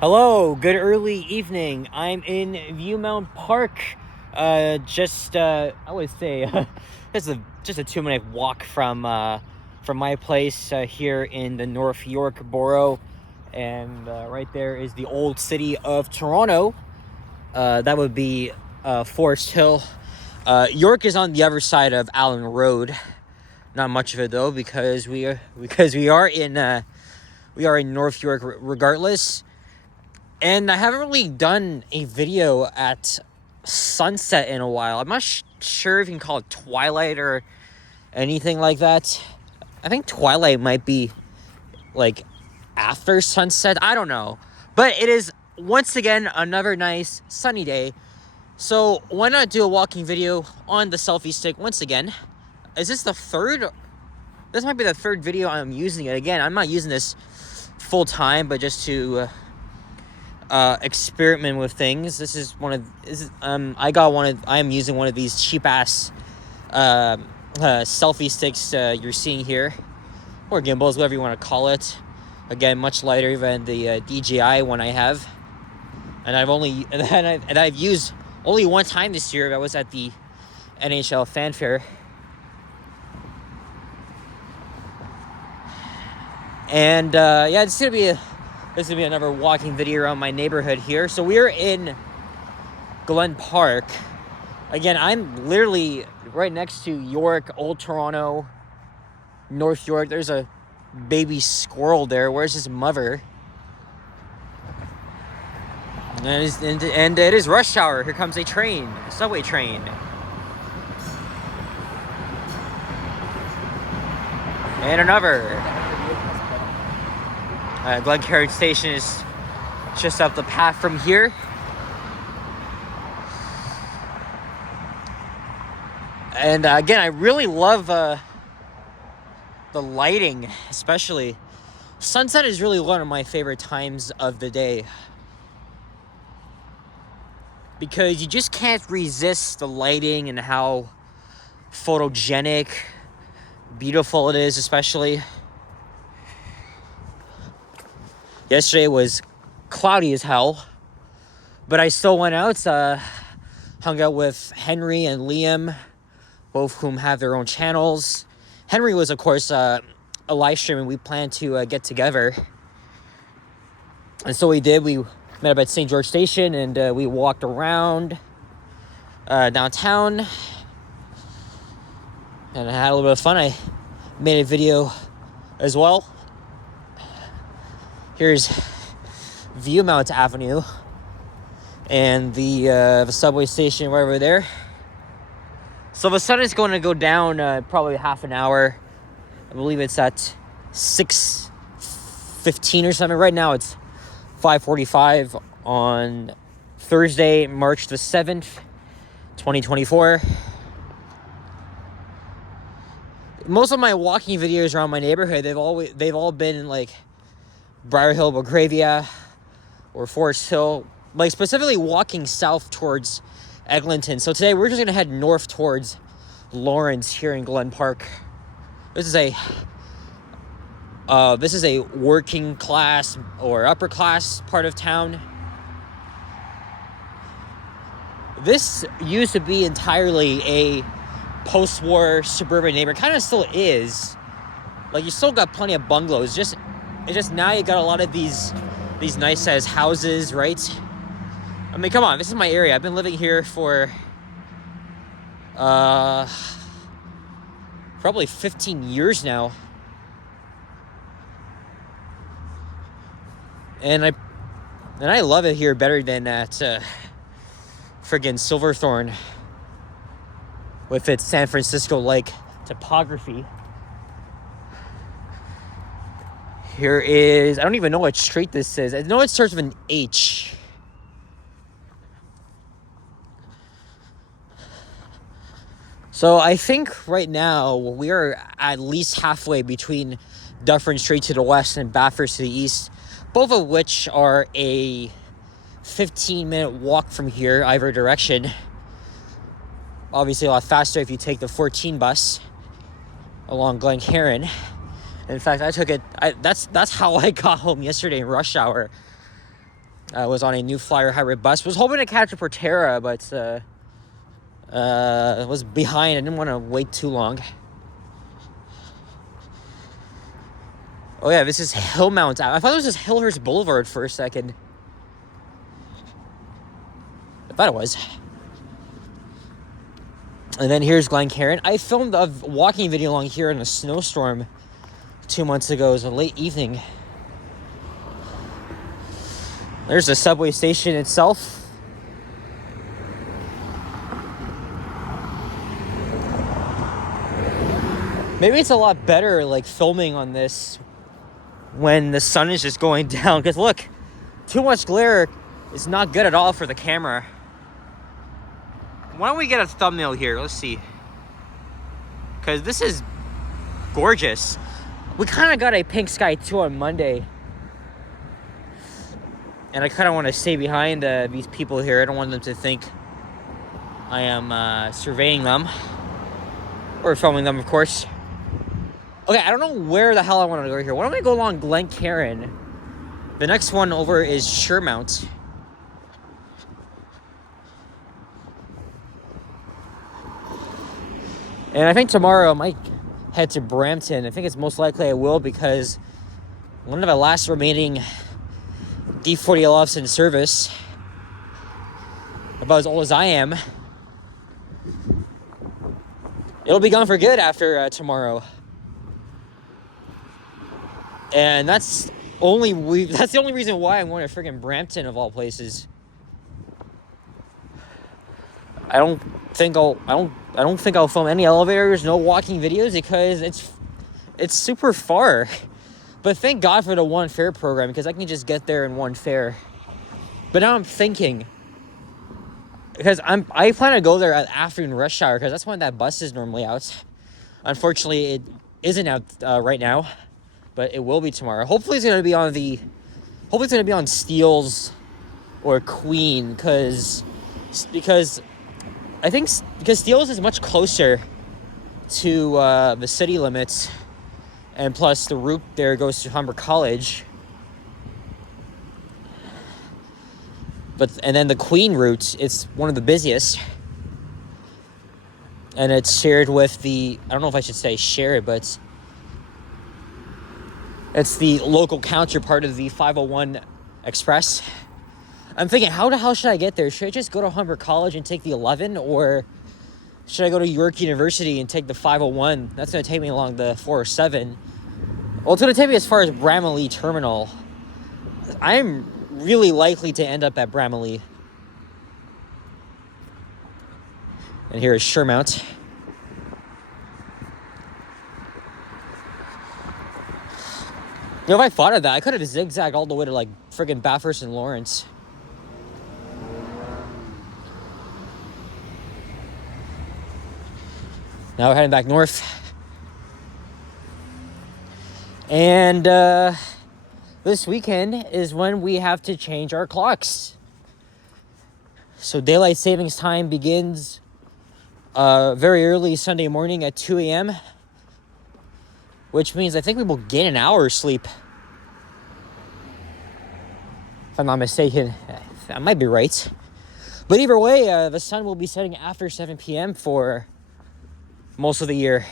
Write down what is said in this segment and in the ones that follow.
Hello, good early evening. I'm in Viewmount Park. I would say, just a 2 minute walk from my place here in the North York borough, and right there is the old city of Toronto. That would be Forest Hill. York is on the other side of Allen Road. Not much of it though, because we are in North York regardless. And I haven't really done a video at sunset in a while. I'm not sure if you can call it twilight or anything like that. I think twilight might be like after sunset. I don't know. But it is once again another nice sunny day. So why not do a walking video on the selfie stick once again? Is this the third? This might be the third video I'm using it. Again, I'm not using this full time, but just to experiment with things. I am using one of these cheap ass selfie sticks you're seeing here, or gimbals, whatever you want to call it. Again, much lighter than the DJI one I have, and I've used only one time this year. I was at the NHL fanfare, and this is gonna be another walking video around my neighborhood here. So we're in Glen Park. Again, I'm literally right next to York, Old Toronto, North York. There's a baby squirrel there. Where's his mother? And it is rush hour. Here comes a subway train. And another. Glen Carriage Station is just up the path from here. And again, I really love the lighting, especially. Sunset is really one of my favorite times of the day, because you just can't resist the lighting and how photogenic, beautiful it is, especially. Yesterday was cloudy as hell, but I still went out, hung out with Henry and Liam, both of whom have their own channels. Henry was, of course, a live stream, and we planned to get together. And so we did. We met up at St. George Station, and we walked around downtown, and I had a little bit of fun. I made a video as well. Here's Viewmount Avenue and the subway station right over there. So the sun is going to go down probably half an hour. I believe it's at 6:15 or something. Right now it's 5:45 on Thursday, March the 7th, 2024. Most of my walking videos around my neighborhood, they've all been in like Briar Hill, Belgravia, or Forest Hill, like specifically walking south towards Eglinton. So today we're just gonna head north towards Lawrence here in Glen Park. This is a working class or upper class part of town. This used to be entirely a post-war suburban neighborhood. Kind of still is. Like, you still got plenty of bungalows. It's just now you got a lot of these nice ass houses, right? I mean, come on, this is my area. I've been living here for probably 15 years now. And I love it here better than at friggin' Silverthorne with its San Francisco-like topography. Here is, I don't even know what street this is. I know it starts with an H. So I think right now we are at least halfway between Dufferin Street to the west and Bathurst to the east, both of which are a 15-minute walk from here, either direction. Obviously a lot faster if you take the 14 bus along Glen Heron. In fact, I took it. That's how I got home yesterday in rush hour. I was on a New Flyer hybrid bus. Was hoping to catch a Proterra, but was behind. I didn't want to wait too long. Oh yeah, this is Hillmount. I thought it was just Hillhurst Boulevard for a second. I thought it was. And then here's Glen. I filmed a walking video along here in a snowstorm 2 months ago. It was a late evening. There's the subway station itself. Maybe it's a lot better, like, filming on this when the sun is just going down. Because look, too much glare is not good at all for the camera. Why don't we get a thumbnail here? Let's see. Because this is gorgeous. We kind of got a pink sky too on Monday. And I kind of want to stay behind these people here. I don't want them to think I am surveying them. Or filming them, of course. Okay, I don't know where the hell I want to go here. Why don't we go along Glen? The next one over is Shermount. And I think tomorrow I might head to Brampton. I think it's most likely I will, because one of the last remaining D40 LFs in service, about as old as I am, it'll be gone for good after tomorrow. And that's the only reason why I'm going to friggin' Brampton of all places. I don't think I'll film any elevators, no walking videos, because it's super far. But thank God for the one fare program, because I can just get there in one fare. But now I'm thinking, because I plan to go there at afternoon rush hour, because that's when that bus is normally out. Unfortunately, it isn't out right now, but it will be tomorrow. Hopefully it's going to be on Steeles or Queen, because I think because Steeles is much closer to the city limits, and plus the route there goes to Humber College. And then the Queen route, it's one of the busiest, and it's shared with I don't know if I should say share it, but it's the local counterpart of the 501 Express. I'm thinking, how the hell should I get there? Should I just go to Humber College and take the 11? Or should I go to York University and take the 501? That's going to take me along the 407. Well, it's going to take me as far as Bramalea Terminal. I'm really likely to end up at Bramalea. And here is Shermount. You know, if I thought of that, I could have zigzagged all the way to, like, friggin' Bathurst and Lawrence. Now we're heading back north. And this weekend is when we have to change our clocks. So daylight savings time begins very early Sunday morning at 2 a.m., which means I think we will gain an hour's sleep. If I'm not mistaken, I might be right. But either way, the sun will be setting after 7 p.m. for most of the year.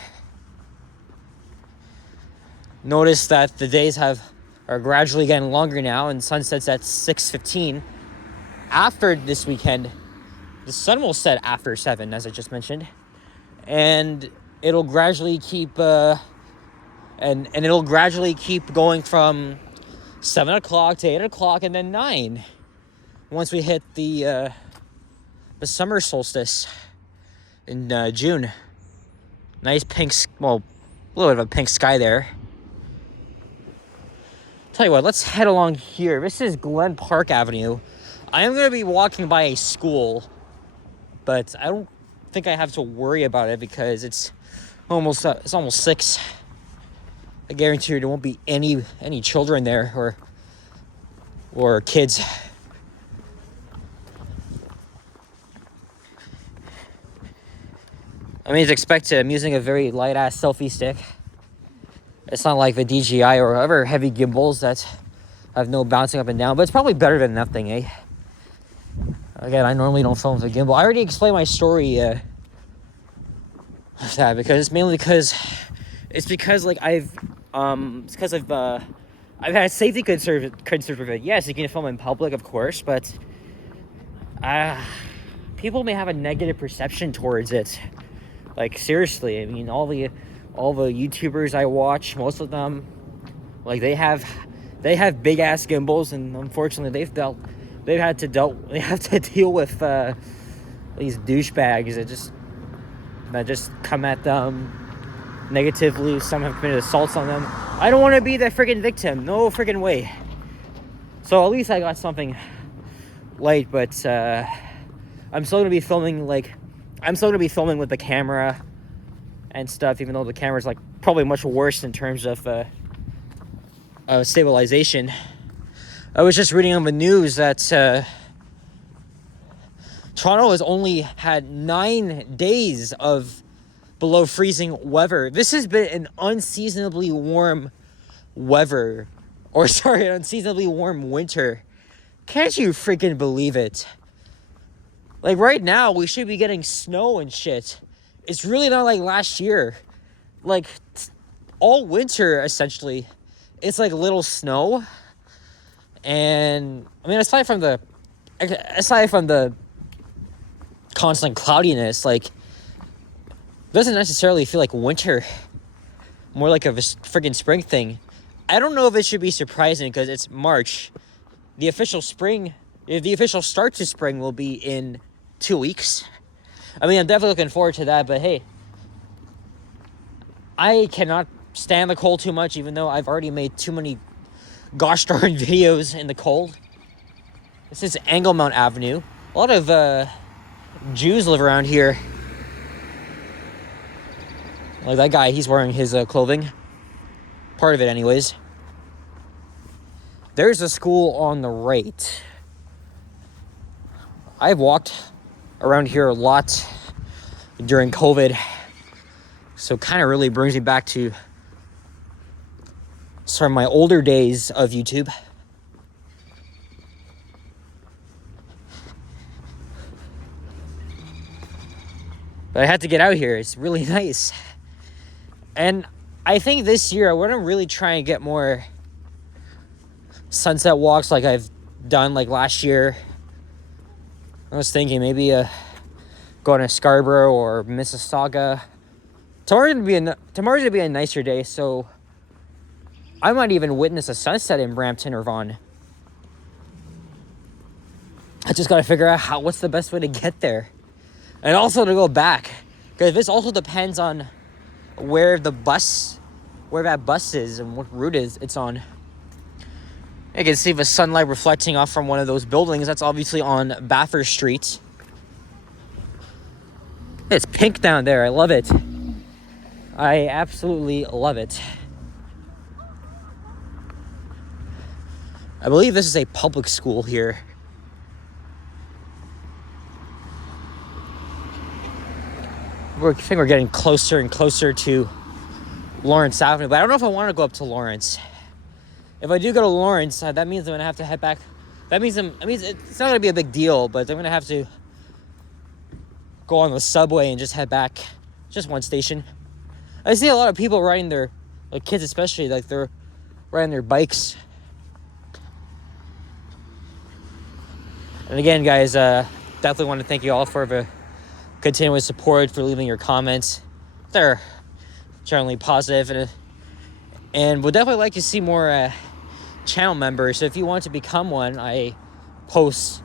Notice that the days are gradually getting longer now, and sun sets at 6:15. After this weekend, the sun will set after 7, as I just mentioned, and it'll gradually keep and it'll gradually keep going from 7 o'clock to 8 o'clock and then 9 once we hit the summer solstice in June. Nice pink, well, a little bit of a pink sky there. Tell you what, let's head along here. This is Glen Park Avenue. I am going to be walking by a school, but I don't think I have to worry about it because it's almost 6. I guarantee you there won't be any children there or kids. I mean, expect I'm using a very light-ass selfie stick. It's not like the DJI or other heavy gimbals that have no bouncing up and down, but it's probably better than nothing, eh? Again, I normally don't film with a gimbal. I already explained my story of that, because it's mainly because like I've had safety concerns with it. Yes, you can film in public, of course, but people may have a negative perception towards it. Like, seriously, I mean, all the YouTubers I watch, most of them, like, they have big ass gimbals, and unfortunately they have to deal with these douchebags that just come at them negatively. Some have committed assaults on them. I don't want to be that freaking victim. No freaking way. So at least I got something light, but I'm still gonna be filming with the camera and stuff, even though the camera's like probably much worse in terms of stabilization. I was just reading on the news that Toronto has only had 9 days of below freezing weather. This has been an unseasonably warm weather. Or sorry, an unseasonably warm winter. Can't you freaking believe it? Like, right now, we should be getting snow and shit. It's really not like last year. Like, all winter, essentially, it's like little snow. And, I mean, aside from the constant cloudiness, like, it doesn't necessarily feel like winter. More like a friggin' spring thing. I don't know if it should be surprising, because it's March. The official start to spring will be in 2 weeks. I mean, I'm definitely looking forward to that, but hey, I cannot stand the cold too much, even though I've already made too many gosh darn videos in the cold. This is Anglemount Avenue. A lot of Jews live around here. Like that guy, he's wearing his clothing. Part of it anyways. There's a school on the right. I've walked around here a lot during COVID. So kind of really brings me back to some of my older days of YouTube. But I had to get out here. It's really nice. And I think this year I want to really try and get more sunset walks like I've done like last year. I was thinking maybe going to Scarborough or Mississauga. Tomorrow's gonna be a nicer day, so I might even witness a sunset in Brampton or Vaughan. I just gotta figure out what's the best way to get there, and also to go back, because this also depends on where that bus is and what route it's on. You can see the sunlight reflecting off from one of those buildings. That's obviously on Bathurst Street. It's pink down there. I love it. I absolutely love it. I believe this is a public school here. I think we're getting closer and closer to Lawrence Avenue, but I don't know if I want to go up to Lawrence. If I do go to Lawrence, that means I'm going to have to head back. That means it's not going to be a big deal, but I'm going to have to go on the subway and just head back. Just one station. I see a lot of people riding their, like kids especially, like they're riding their bikes. And again, guys, definitely want to thank you all for the continuous support, for leaving your comments. They're generally positive, and would definitely like to see more channel members. So if you want to become one, I post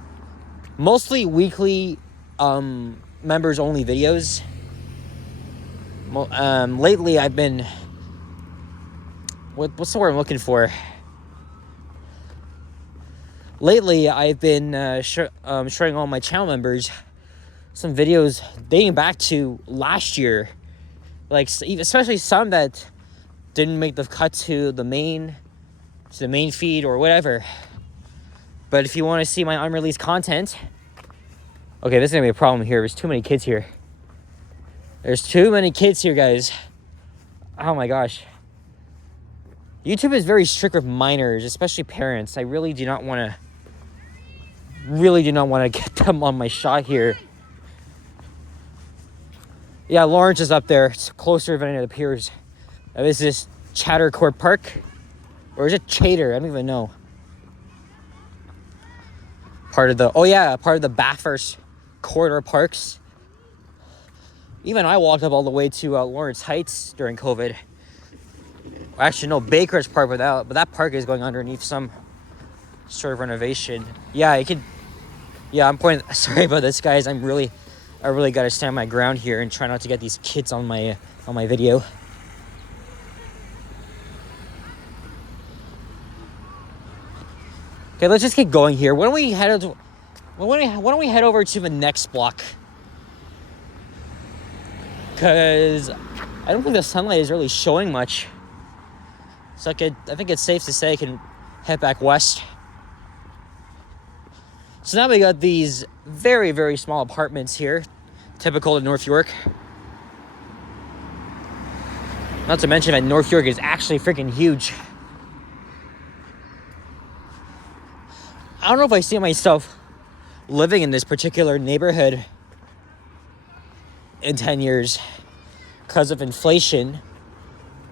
mostly weekly members only videos. Lately I've been, what's the word I'm looking for? Lately I've been showing all my channel members some videos dating back to last year, like especially some that didn't make the cut to the main feed or whatever. But if you want to see my unreleased content, okay, this is gonna be a problem here. There's too many kids here. There's too many kids here, guys. Oh my gosh. YouTube is very strict with minors, especially parents. I really do not want to get them on my shot here. Yeah, Lawrence is up there. It's closer than it appears. Is this Chatter Court Park? Or is it Chater? I don't even know. Part of the Bathurst corridor parks. Even I walked up all the way to Lawrence Heights during COVID. Actually, no, Baker's Park, but that park is going underneath some sort of renovation. Yeah, you could. Yeah, I'm pointing. Sorry about this, guys. I really got to stand my ground here and try not to get these kids on my video. Okay, let's just keep going here. Why don't we head over to the next block? Because I don't think the sunlight is really showing much. So I think it's safe to say I can head back west. So now we got these very, very small apartments here, typical of North York. Not to mention that North York is actually freaking huge. I don't know if I see myself living in this particular neighborhood in 10 years because of inflation.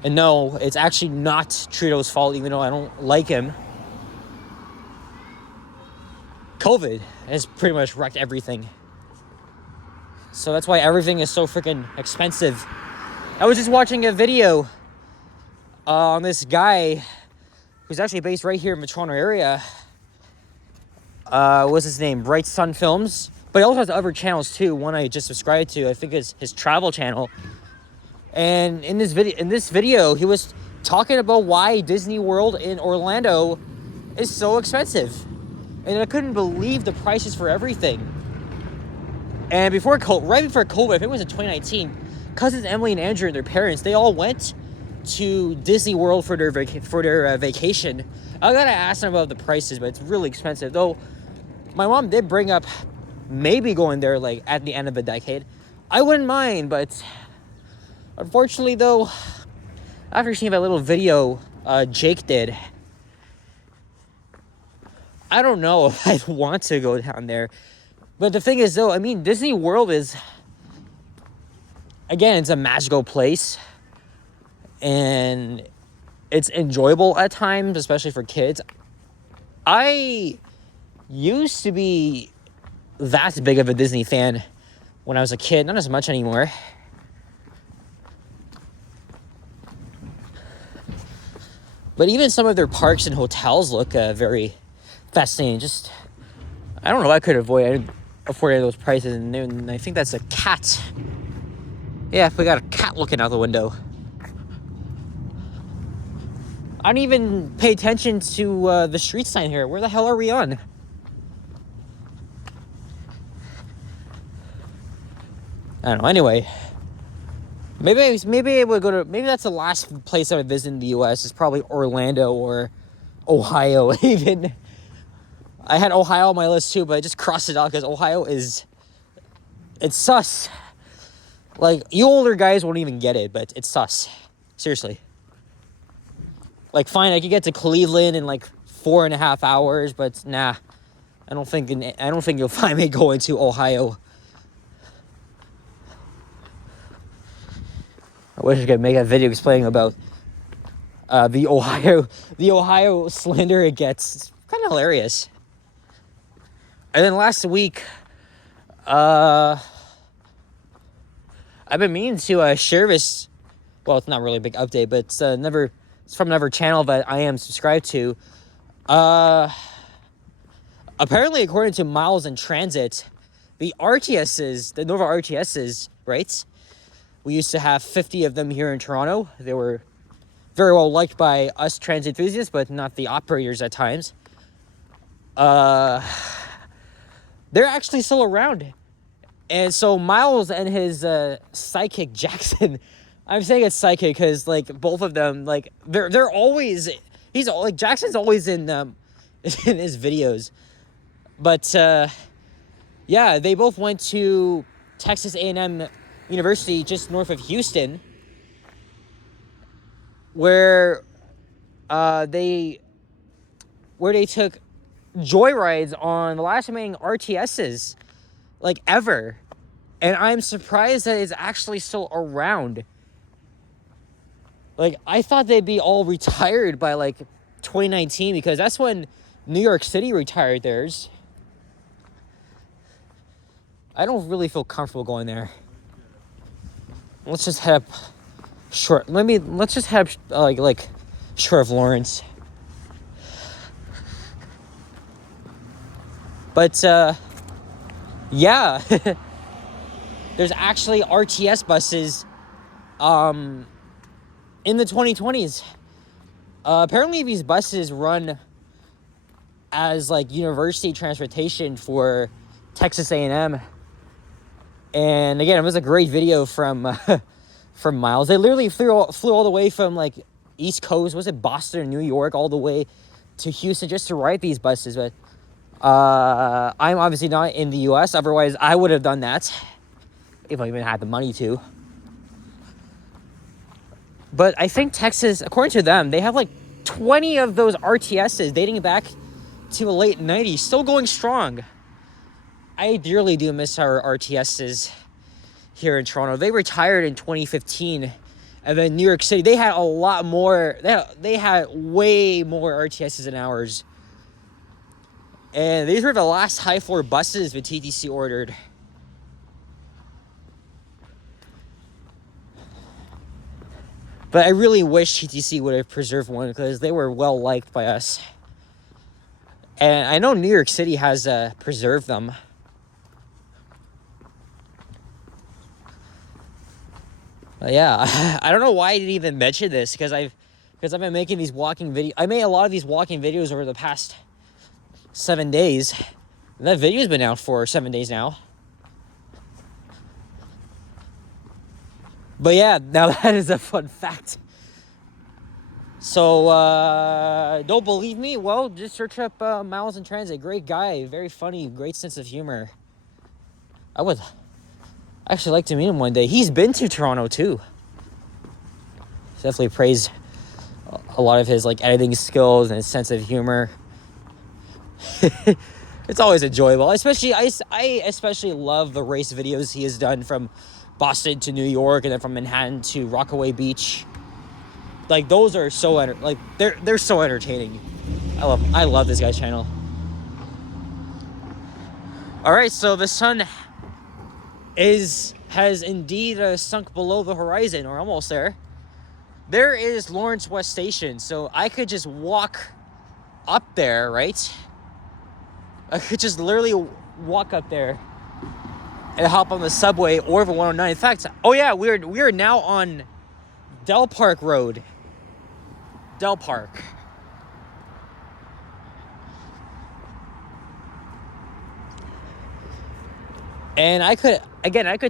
And no, it's actually not Trudeau's fault, even though I don't like him. COVID has pretty much wrecked everything. So that's why everything is so freaking expensive. I was just watching a video on this guy who's actually based right here in the Toronto area. What's his name? Bright Sun Films. But he also has other channels too. One I just subscribed to, I think is his travel channel. And in this video, he was talking about why Disney World in Orlando is so expensive. And I couldn't believe the prices for everything. And right before COVID, I think it was in 2019, cousins Emily and Andrew and their parents, they all went to Disney World for their vacation. I gotta ask them about the prices, but it's really expensive. Though my mom did bring up maybe going there like at the end of the decade. I wouldn't mind, but unfortunately though, after seeing that little video Jake did, I don't know if I'd want to go down there. But the thing is though, I mean, Disney World is, again, it's a magical place. And it's enjoyable at times, especially for kids. I used to be that big of a Disney fan when I was a kid. Not as much anymore. But even some of their parks and hotels look very fascinating. Just, I don't know if I could afford those prices. And I think that's a cat. Yeah, we got a cat looking out the window. I don't even pay attention to the street sign here. Where the hell are we on? I don't know. Anyway, maybe I would go to. Maybe that's the last place I would visit in the U.S. It's probably Orlando or Ohio. Even I had Ohio on my list too, but I just crossed it out because Ohio it's sus. Like, you older guys won't even get it, but it's sus. Seriously. Like, fine, I could get to Cleveland in like 4.5 hours, but nah, I don't think you'll find me going to Ohio. I wish I could make a video explaining about the Ohio slander it gets. It's kind of hilarious. And then last week, I've been meaning to share this. Well, it's not really a big update, but it's from another channel that I am subscribed to. Apparently, according to Miles in Transit, the Nova RTSs, right? We used to have 50 of them here in Toronto. They were very well liked by us transit enthusiasts, but not the operators at times. They're actually still around. And so Miles and his sidekick Jackson, I'm saying it's sidekick because like both of them, like they're always, Jackson's always in his videos. But yeah, they both went to Texas A&M University just north of Houston, where they took joyrides on the last remaining RTSs, like, ever. And I'm surprised that it's actually still around. Like, I thought they'd be all retired by, like, 2019, because that's when New York City retired theirs. I don't really feel comfortable going there. Let's just head up short. Let's just head up, like short of Lawrence. But, yeah. There's actually RTS buses, in the 2020s. Apparently these buses run as, like, university transportation for Texas A&M. And again, it was a great video from from Miles. They literally flew all the way from, like, East Coast, was it Boston or New York, all the way to Houston just to ride these buses. But I'm obviously not in the US, otherwise I would have done that if I even had the money to. But I think Texas, according to them, they have like 20 of those RTSs dating back to the late 90s, still going strong. I dearly do miss our RTSs here in Toronto. They retired in 2015, and then New York City, they had a lot more. They had way more RTSs than ours. And these were the last high floor buses that TTC ordered. But I really wish TTC would have preserved one, because they were well liked by us. And I know New York City has preserved them. But yeah, I don't know why I didn't even mention this, because I've been making these walking videos. I made a lot of these walking videos over the past 7 days. And that video's been out for 7 days now. But yeah, now that is a fun fact. So, don't believe me? Well, just search up Miles in Transit. Great guy, very funny, great sense of humor. I would actually like to meet him one day. He's been to Toronto too. Definitely praise a lot of his, like, editing skills and his sense of humor. It's always enjoyable. Especially, I especially love the race videos he has done from Boston to New York, and then from Manhattan to Rockaway Beach. Like, those are so they're so entertaining. I love this guy's channel. All right, so the sun has indeed sunk below the horizon, or almost there. There is Lawrence West Station, so I could just walk up there, right? I could just literally walk up there and hop on the subway or the 109. In fact, oh yeah, we are now on Del Park Road. Del Park. And I could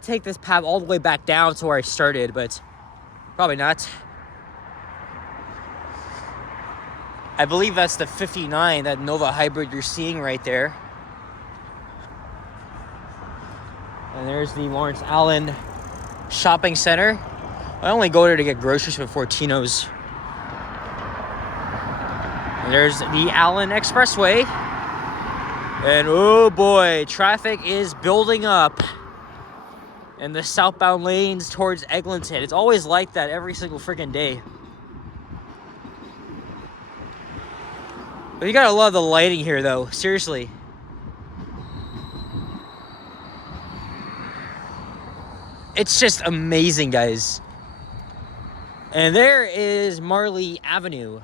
take this path all the way back down to where I started, but probably not. I believe that's the 59, that Nova Hybrid you're seeing right there. And there's the Lawrence Allen Shopping Center. I only go there to get groceries for Fortino's. And there's the Allen Expressway. And oh boy, traffic is building up in the southbound lanes towards Eglinton. It's always like that every single freaking day. But you gotta love the lighting here, though. Seriously. It's just amazing, guys. And there is Marley Avenue.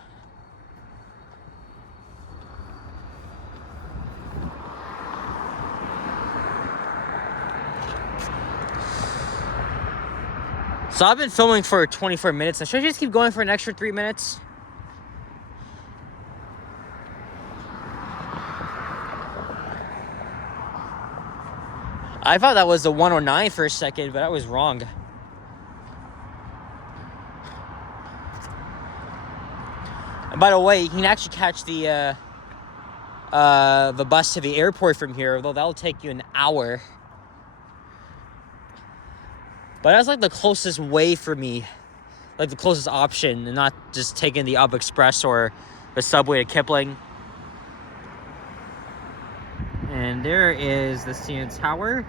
So I've been filming for 24 minutes. Now, should I just keep going for an extra 3 minutes? I thought that was the 109 for a second, but I was wrong. And by the way, you can actually catch the bus to the airport from here, although that'll take you an hour. But that's like the closest way for me like the closest option, and not just taking the Up Express or the subway to Kipling. And there is the CN Tower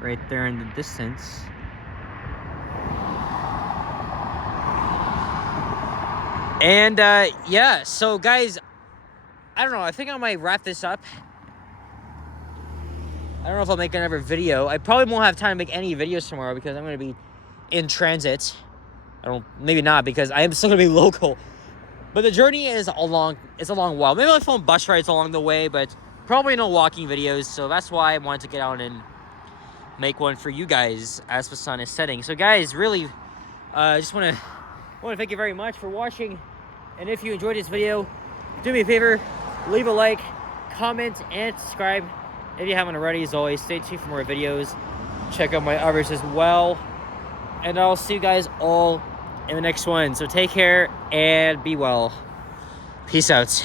right there in the distance. And yeah, so guys, I don't know, I think I might wrap this up. I don't know if I'll make another video. I probably won't have time to make any videos tomorrow because I'm going to be in transit. Maybe not, because I am still going to be local. But the journey is a long while. Maybe I'll film bus rides along the way, but probably no walking videos. So that's why I wanted to get out and make one for you guys as the sun is setting. So guys, really, just want to thank you very much for watching. And if you enjoyed this video, do me a favor, leave a like, comment, and subscribe. If you haven't already, as always, stay tuned for more videos. Check out my others as well. And I'll see you guys all in the next one. So take care and be well. Peace out.